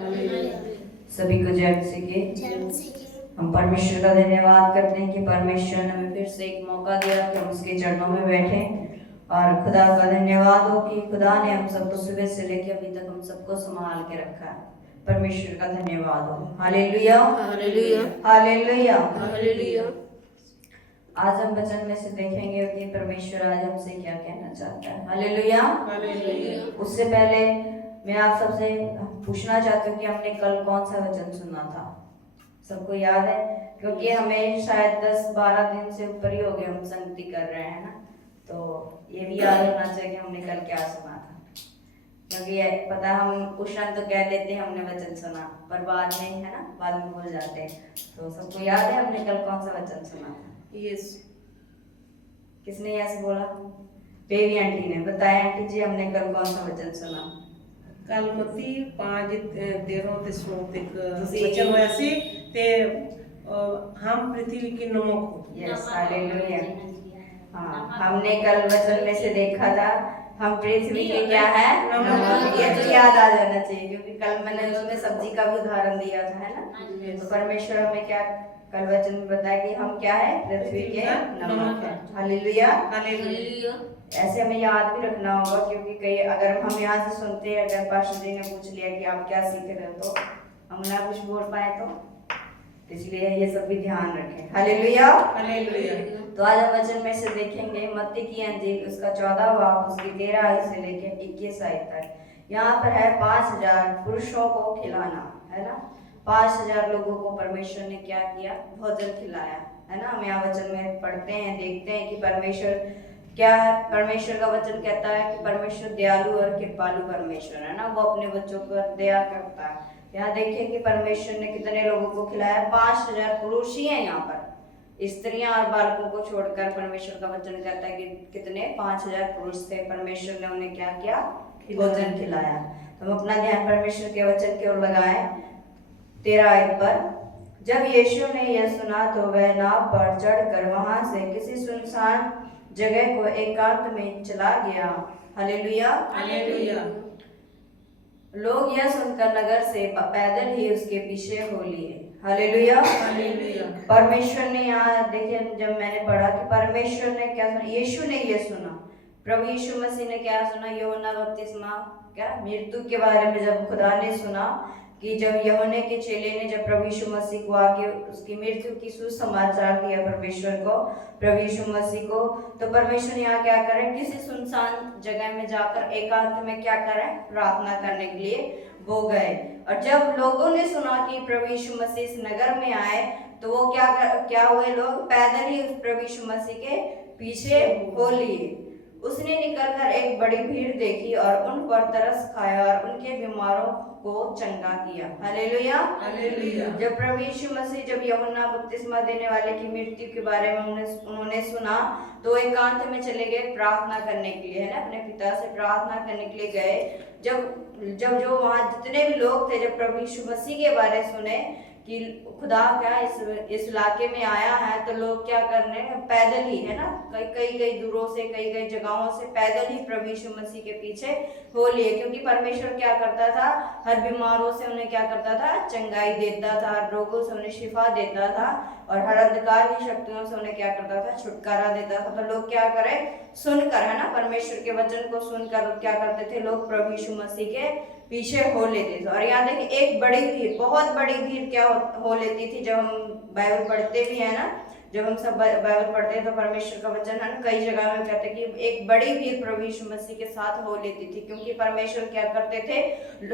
सभी को जय मसीह की। हम परमेश्वर का धन्यवाद करते हैं कि परमेश्वर ने हमें फिर से एक मौका दिया कि हम उसके चरणों में बैठे। और खुदा का धन्यवाद हो कि खुदा ने हम सबको सुबह से लेकर अभी तक हम सबको संभाल के रखा है। परमेश्वर का धन्यवाद हो। Hallelujah hallelujah hallelujah hallelujah. आज हम वचन में से देखेंगे कि परमेश्वर आज हमसे क्या कहना चाहता है। Hallelujah hallelujah. उससे पहले मैं आप सबसे पूछना चाहती हूँ कि हमने कल कौन सा वचन सुना था। सबको याद है? क्योंकि हमें शायद 10-12 दिन से ऊपर ही हो गए हम संगति कर रहे हैं ना, तो ये भी याद होना चाहिए कि हमने कल क्या सुना था। क्योंकि पता हम उस टाइम तो कह देते हैं हमने वचन सुना, पर बाद में है ना, बाद में भूल जाते हैं। तो सबको याद है हमने कल कौन सा वचन सुना था? यस। किसने यस बोला? बेबी आंटी ने बताया। आंटी जी हमने कल कौन सा वचन सुना? ਕੱਲ ਮਤੀ 5:13 ਤੇ ਸ਼ਲੋਕ ਤੱਕ ਵਚਨ ਹੋਇਆ ਸੀ ਤੇ हम पृथ्वी के नमक हो। Yes hallelujah. हाँ, हमने कल वचन में से देखा था हम पृथ्वी के क्या है? नमक। ये तो याद आ जाना चाहिए क्योंकि कल मैंने उसमें सब्जी का भी उदाहरण दिया था, है ना। तो परमेश्वर हमें क्या कल वचन में बताया कि हम क्या है? पृथ्वी के नमक है। Hallelujah hallelujah. ऐसे हमें याद भी रखना होगा क्योंकि कई अगर हम यहाँ से सुनते हैं, अगर पास्टर जी ने पूछ लिया कि आप क्या सीख रहे हो तो हम ना कुछ बोल पाए तो इसलिए ये सब भी ध्यान रखें। Hallelujah hallelujah. तो आज हम वचन में से देखेंगे मत्ती की अंजील उसका 14 बाब उसकी 13 आयत से लेकर 21 आयत तक। यहाँ पर है 5000 पुरुषों को खिलाना, है ना। 5000 लोगों को परमेश्वर ने क्या किया? भोजन खिलाया, है ना। हम यहाँ वचन में पढ़ते हैं, देखते हैं कि परमेश्वर क्या है। परमेश्वर का वचन कहता है कि परमेश्वर दयालु और कृपालु परमेश्वर है ना, वो अपने बच्चों पर दया करता है। यहाँ देखिए कि परमेश्वर ने कितने लोगों को खिलाया? 5000 पुरुष ही हैं यहाँ पर, स्त्रियां और बालकों को छोड़कर। परमेश्वर का वचन कहता है कि कितने 5000 पुरुष थे, परमेश्वर ने उन्हें क्या किया? भोजन खिलाया। तो हम अपना ध्यान परमेश्वर के वचन की ओर लगाएं। 13 आयत पर, जब यीशु ने यह सुना तो वह नाव पर चढ़कर वहां से किसी सुनसान जगह को एकांत में चला गया। Hallelujah hallelujah. लोग यह सुनकर नगर से पैदल ही उसके पीछे हो लिए। Hallelujah hallelujah. परमेश्वर ने यहाँ देखिए, जब मैंने पढ़ा कि परमेश्वर ने क्या सुना, यीशु ने यह सुना, प्रभु यीशु मसीह ने क्या सुना? यूहन्ना बपतिस्मा क्या मृत्यु के बारे में जब खुदा ने सुना कि जब यूहन्ना के चेले ने जब प्रभु यीशु मसीह को आके उसकी मृत्यु की सुसमाचार दिया परमेश्वर को, प्रभु यीशु मसीह को, तो परमेश्वर यहाँ क्या करें? किसी सुनसान जगह में जाकर एकांत में क्या करें? प्रार्थना करने के लिए वो गए। और जब लोगों ने सुना कि प्रभु यीशु मसीह इस नगर में आए तो वो क्या हुए? लोग पैदल ही उस प्रभु यीशु मसीह के पीछे हो लिए। उसने निकलकर एक बड़ी भीड़ देखी और उन पर तरस खाया और उनके बीमारों को चंगा किया। Hallelujah hallelujah. जब प्रभु यीशु मसीह जब यूहन्ना बपतिस्मा देने वाले की मृत्यु के बारे में उन्होंने सुना तो एकांत में चले गए प्रार्थना करने के लिए, है ना, अपने पिता से प्रार्थना करने के लिए गए। जब जो वहाँ जितने भी लोग थे, जब प्रभु यीशु मसीह के बारे सुने कि खुदा क्या इस इलाके में आया है, तो लोग क्या करने? पैदल ही, है ना, कई दूरों से, कई जगहों से पैदल ही प्रभु यीशु मसीह के पीछे हो लिए। क्योंकि परमेश्वर क्या करता था? हर बीमारों से उन्हें क्या करता था? चंगाई देता था, हर रोगों से उन्हें शिफा देता था और हर अंधकार की शक्तियों से उन्हें क्या करता था? छुटकारा देता था। तो लोग क्या करें? सुनकर, है ना, परमेश्वर के वचन को सुनकर क्या करते थे? लोग प्रभु यीशु मसीह के पीछे हो लेते थे। और याद है कि एक बड़ी भीड़, बहुत बड़ी भीड़ क्या हो लेती थी? जब हम बाइबल पढ़ते भी है ना, जब हम सब बाइबल पढ़ते हैं तो परमेश्वर का वचन है ना, कई जगह में कहते हैं कि एक बड़ी भीड़ प्रभु यीशु मसीह के साथ हो लेती थी। क्योंकि परमेश्वर क्या करते थे?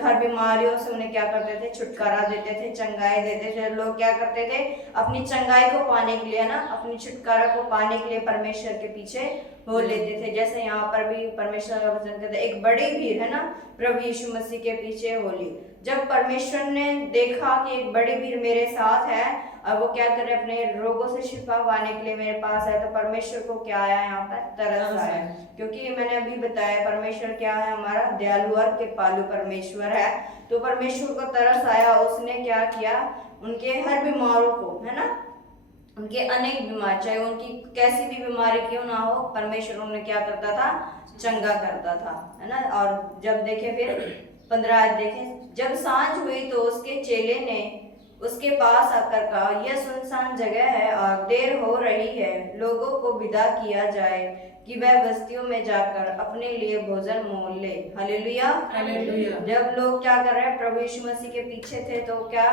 हर बीमारियों से उन्हें क्या करते थे? छुटकारा देते थे, चंगाई देते थे। लोग क्या करते थे? अपनी चंगाई को पाने के लिए, है ना, अपनी छुटकारा को पाने के लिए परमेश्वर के पीछे हो लेते थे। जैसे यहाँ पर भी परमेश्वर का वचन कहते हैं एक बड़ी भीड़, है ना, प्रभु यीशु मसीह के पीछे हो ली। जब परमेश्वर ने देखा कि एक बड़ी भीड़ मेरे साथ है और वो क्या करे? अपने रोगों से शिफा पाने के लिए मेरे पास है, तो परमेश्वर को क्या आया? यहाँ पर तरस आया। क्योंकि मैंने अभी बताया परमेश्वर क्या है? हमारा दयालु और कृपालु परमेश्वर है। तो परमेश्वर को तरस आया, उसने क्या किया? उनके हर बीमारों को, है ना, उनके अनेक बीमार, चाहे उनकी कैसी भी बीमारी क्यों ना हो, परमेश्वर उन्हें क्या करता था? चंगा करता था, है ना। और जब देखे फिर 15 देखें, जब सांझ हुई तो उसके चेले ने उसके पास आकर कहा, यह सुनसान जगह है और देर हो रही है, लोगों को विदा किया जाए कि वह बस्तियों में जाकर अपने लिए भोजन मोल ले। हालेलुया। हालेलुया। जब लोग क्या कर रहे हैं, प्रभु यीशु मसीह के पीछे थे, तो क्या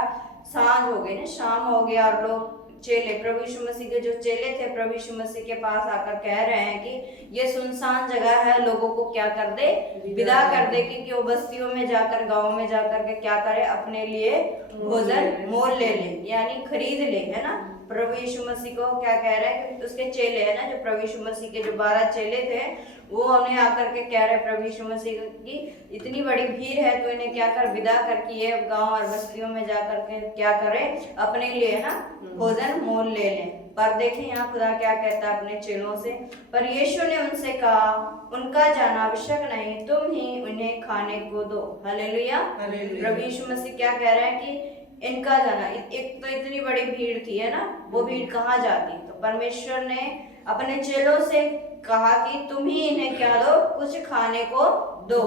सांझ हो गई ना, शाम हो गया, और लोग चेले, प्रभु यीशु मसीह के जो चेले थे, प्रभु यीशु मसीह के पास आकर कह रहे हैं कि ये सुनसान जगह है, लोगों को क्या कर दे, विदा कर दे, कि वो बस्तियों में जाकर, गांव में जाकर के क्या करे, अपने लिए भोजन मोल ले ले, यानी खरीद ले, है ना। प्रभु यीशु मसीह को क्या कह रहे हैं, क्योंकि उसके चेले है ना, जो प्रभु यीशु मसीह के जो 12 चेले थे, वो उन्हें आकर के कह रहे प्रभु यीशु मसीह की इतनी बड़ी भीड़ है, तो इन्हें क्या कर, विदा कर कि ये गांव और बस्तियों में जाकर के क्या करे, अपने लिए है ना भोजन मोल ले लें। पर देखें यहाँ खुदा क्या कहता है अपने चेलों से, पर यीशु ने उनसे कहा, उनका जाना आवश्यक नहीं, तुम ही उन्हें खाने को दो। हालेलुया। प्रभु यीशु मसीह क्या कह रहे हैं कि इनका जाना, एक तो इतनी बड़ी भीड़ थी, है ना, वो भीड़ कहाँ जाती, तो परमेश्वर ने अपने चेलों से कहा कि तुम ही इन्हें क्या दो, कुछ खाने को दो।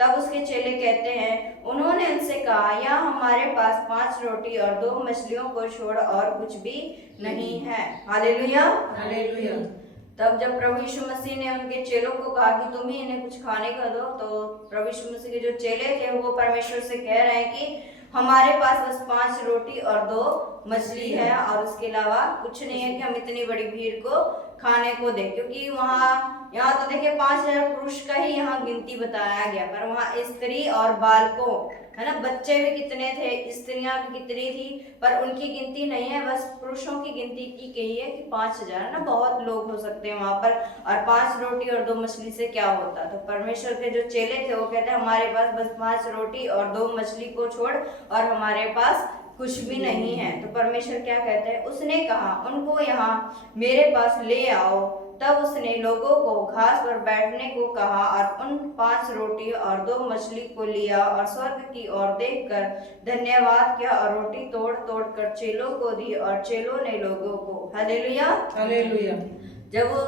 तब उसके चेले कहते हैं, उन्होंने उनसे कहा, यहाँ हमारे पास 5 रोटी और 2 मछलियों को छोड़ और कुछ भी नहीं है। हालेलुया। हालेलुया। तब जब प्रभु यीशु मसीह ने उनके चेलों को कहा कि तुम ही इन्हें कुछ खाने का दो, तो प्रभु यीशु मसीह के जो चेले थे वो परमेश्वर से कह रहे हैं कि हमारे पास बस 5 रोटी और 2 मछली है, और उसके अलावा कुछ नहीं है कि हम इतनी बड़ी भीड़ को खाने को दें। क्योंकि यहाँ तो देखिए 5000 पुरुष का ही यहाँ गिनती बताया गया, पर वहाँ स्त्री और बालकों, है ना, बच्चे भी कितने थे, स्त्रियां भी कितनी थी, पर उनकी गिनती नहीं है, बस पुरुषों की गिनती की गई है कि 5000, है ना, बहुत लोग हो सकते हैं वहां पर, और 5 रोटी और 2 मछली से क्या होता। तो परमेश्वर के जो चेले थे वो कहते हैं, हमारे पास बस 5 रोटी और 2 मछली को छोड़ और हमारे पास कुछ भी नहीं है। तो परमेश्वर क्या कहते हैं, उसने कहा, उनको यहाँ मेरे पास ले आओ। तब उसने लोगों को घास पर बैठने को कहा और उन 5 रोटी और 2 मछली को लिया और स्वर्ग की ओर देखकर धन्यवाद किया और रोटी तोड़ तोड़ कर चेलों को दी और चेलों ने लोगों को। हालेलुया। हालेलुया। जब वो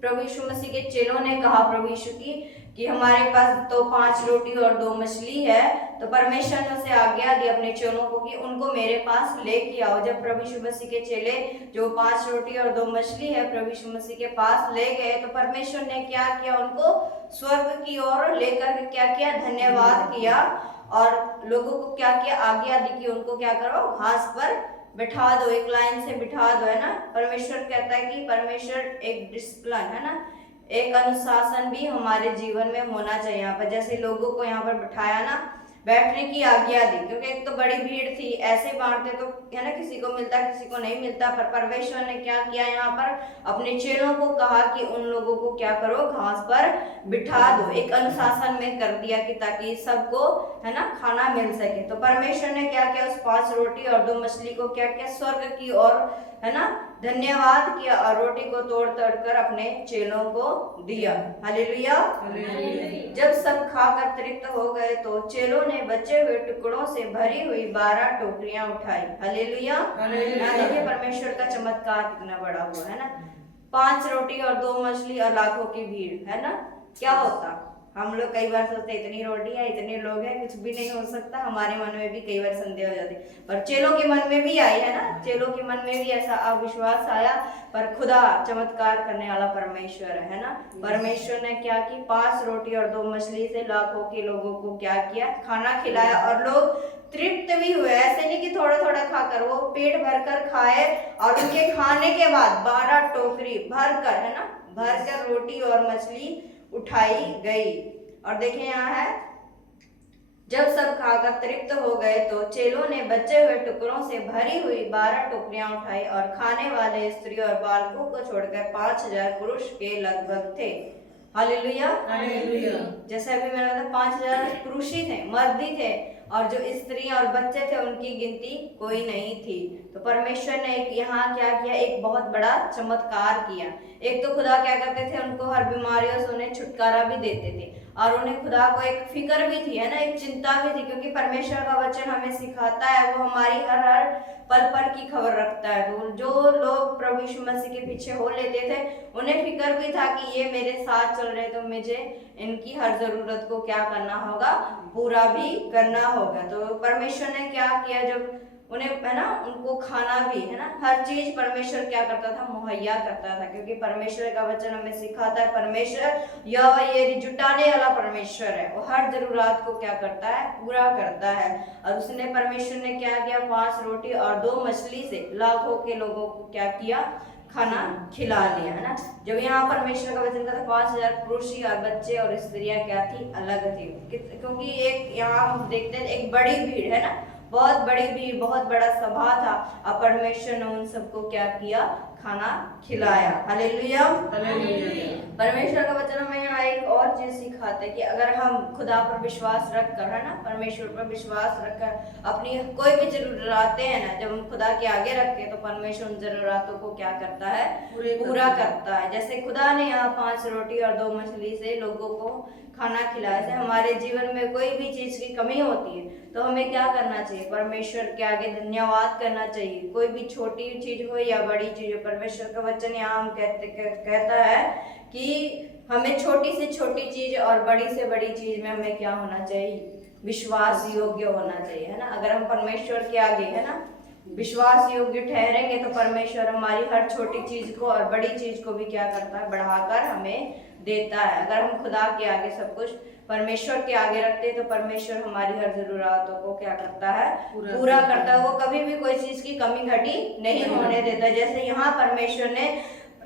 प्रभु यीशु मसीह के चेलों ने कहा प्रभु यीशु की कि हमारे पास तो 5 रोटी और 2 मछली है, तो परमेश्वर ने उसे आज्ञा दी अपने चेलों को कि उनको मेरे पास लेके आओ। जब प्रभु यीशु मसीह के चेले जो 5 रोटी और 2 मछली है प्रभु यीशु मसीह के पास ले गए, तो परमेश्वर ने क्या किया, उनको स्वर्ग की ओर लेकर क्या किया, धन्यवाद किया और लोगों को क्या किया, आज्ञा दी कि उनको क्या करो, घास पर बिठा दो, एक लाइन से बिठा दो, है ना। परमेश्वर कहता है कि परमेश्वर एक डिसिप्लिन, है ना, एक अनुशासन भी हमारे जीवन में होना चाहिए। यहाँ पर जैसे लोगों को यहाँ पर बिठाया ना, बैठने की आज्ञा दी, क्योंकि एक तो बड़ी भीड़ थी, ऐसे बांटते तो है ना, किसी को मिलता किसी को नहीं मिलता, पर परमेश्वर ने क्या किया, यहाँ पर अपने चेलों को कहा कि उन लोगों को क्या करो, घास पर बिठा दो, एक अनुशासन में कर दिया कि ताकि सबको है ना खाना मिल सके। तो परमेश्वर ने क्या किया, उस 5 रोटी और 2 मछली को क्या किया, स्वर्ग की ओर है ना धन्यवाद किया और रोटी को तोड़ तोड़ कर अपने चेलों को दिया। हालेलुया। जब सब खाकर तृप्त हो गए तो चेलों ने बचे हुए टुकड़ों से भरी हुई 12 टोकरियां उठाई। हालेलुया। देखिए परमेश्वर का चमत्कार कितना बड़ा हुआ है ना, 5 रोटी और 2 मछली और लाखों की भीड़, है ना। क्या होता, हम लोग कई बार सोचते इतनी रोटी है, इतने लोग हैं, कुछ भी नहीं हो सकता, हमारे मन में भी कई बार संदेह हो जाती, पर चेलों के मन में भी आई, है ना, चेलों के मन में भी ऐसा अविश्वास आया, पर खुदा चमत्कार करने वाला परमेश्वर है ना। परमेश्वर ने क्या की, 5 रोटी और 2 मछली से लाखों के लोगों को क्या किया, खाना खिलाया और लोग तृप्त भी हुए। ऐसे नहीं कि थोड़ा थोड़ा खाकर, वो पेट भरकर खाए और उनके खाने के बाद 12 टोकरी भरकर, है ना, भरकर रोटी और मछली उठाई गई। और देखिए यहाँ है, जब सब खाकर तृप्त हो गए तो चेलों ने बचे हुए टुकड़ों से भरी हुई 12 टोकरियां उठाई और खाने वाले स्त्री और बालकों को छोड़कर 5000 पुरुष के लगभग थे। हालेलुया। हालेलुया। जैसे अभी मैंने बताया 5000 पुरुष ही थे, मर्द ही थे, और जो स्त्रियां और बच्चे थे उनकी गिनती कोई नहीं थी। तो परमेश्वर ने यहाँ क्या किया, एक बहुत बड़ा चमत्कार किया। एक तो खुदा क्या करते थे, उनको हर बीमारियों से उन्हें छुटकारा भी देते थे, और उन्हें खुदा को एक फिक्र भी थी, है ना, एक चिंता भी थी, क्योंकि परमेश्वर का वचन हमें सिखाता है, वो हमारी हर हर पल पल की खबर रखता है। तो जो लोग प्रभु यीशु मसीह के पीछे हो लेते थे, उन्हें फिक्र भी था कि ये मेरे साथ चल रहे, तो मुझे इनकी हर जरूरत को क्या करना होगा, पूरा भी करना होगा। तो परमेश्वर ने क्या किया, जब उन्हें, है ना, उनको खाना भी, है ना, हर चीज परमेश्वर क्या करता था, मुहैया करता था, क्योंकि परमेश्वर का वचन हमें सिखाता है परमेश्वर ये जुटाने वाला परमेश्वर है, वो हर जरूरत को क्या करता है, पूरा करता है। और उसने, परमेश्वर ने क्या किया, 5 रोटी और 2 मछली से लाखों के लोगों को क्या किया, खाना खिला लिया, है ना। जब यहाँ परमेश्वर का वचन था 5000 पुरुष और बच्चे और स्त्रियां क्या थी, अलग थी, क्योंकि एक यहाँ हम देखते हैं एक बड़ी भीड़, है ना, बहुत बड़ी भीड़, बहुत बड़ा सभा था, और परमेश्वर ने उन सबको क्या किया, खाना खिलाया। हालेलुया। परमेश्वर का वचन हमें यहाँ एक और चीज सिखाता है कि अगर हम खुदा पर विश्वास रखकर, है ना, परमेश्वर पर विश्वास रखकर अपनी कोई भी जरूरतें हैं ना, जब हम खुदा के आगे रखते हैं, तो परमेश्वर उन जरूरतों को क्या करता है, पूरा करता है। जैसे खुदा ने यहाँ 5 रोटी और 2 मछली से लोगों को खाना खिलाया है। हमारे जीवन में कोई भी चीज की कमी होती है, तो हमें क्या करना चाहिए, परमेश्वर के आगे धन्यवाद करना चाहिए। कोई भी छोटी चीज हो या बड़ी चीज हो, परमेश्वर का वचन यहाँ हम कहता है कि हमें छोटी से छोटी चीज और बड़ी से बड़ी चीज में हमें क्या होना चाहिए, विश्वास योग्य होना चाहिए, है ना। अगर हम परमेश्वर के आगे, है ना, विश्वास योग्य ठहरेंगे, तो परमेश्वर हमारी हर छोटी चीज को और बड़ी चीज को भी क्या करता है, बढ़ाकर हमें देता है। अगर हम खुदा के आगे सब कुछ परमेश्वर के आगे रखते हैं, तो परमेश्वर हमारी हर जरूरतों को क्या करता है, पूरा करता है। वो कभी भी कोई चीज की कमी घटी नहीं होने देता। जैसे यहाँ परमेश्वर ने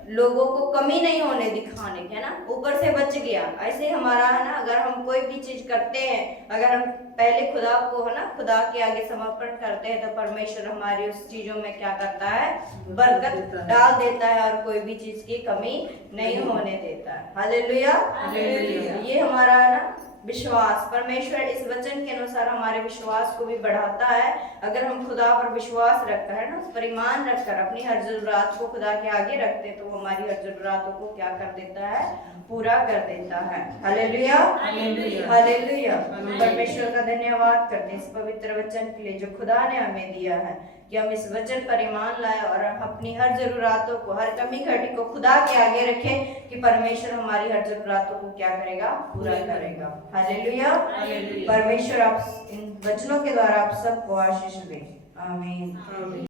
लोगों को कमी नहीं होने दिखाने के, है ना, ऊपर से बच गया, ऐसे ही हमारा, है ना, अगर हम कोई भी चीज करते हैं, अगर हम पहले खुदा को, है ना, खुदा के आगे समर्पण करते हैं, तो परमेश्वर हमारी उस चीजों में क्या करता है, बरकत डाल देता है, और कोई भी चीज की कमी नहीं होने देता है। हालेलुया। ये हमारा, है ना, विश्वास, परमेश्वर इस वचन के अनुसार हमारे विश्वास को भी बढ़ाता है। अगर हम खुदा पर विश्वास रखकर, है ना, उस पर ईमान रखकर अपनी हर जरूरत को खुदा के आगे रखते, तो वो हमारी हर जरूरतों को क्या कर देता है, पूरा कर देता है। हालेलुया। हालेलुया। परमेश्वर का धन्यवाद करते हैं इस पवित्र वचन के लिए जो खुदा ने हमें दिया है, कि हम इस वचन पर ईमान लाए और अपनी हर जरूरतों को, हर कमी घटी को खुदा के आगे रखें, कि परमेश्वर हमारी हर जरूरतों को क्या करेगा, पूरा करेगा। हालेलुया। परमेश्वर आप इन वचनों के द्वारा आप सबको आशीष दे। आमीन।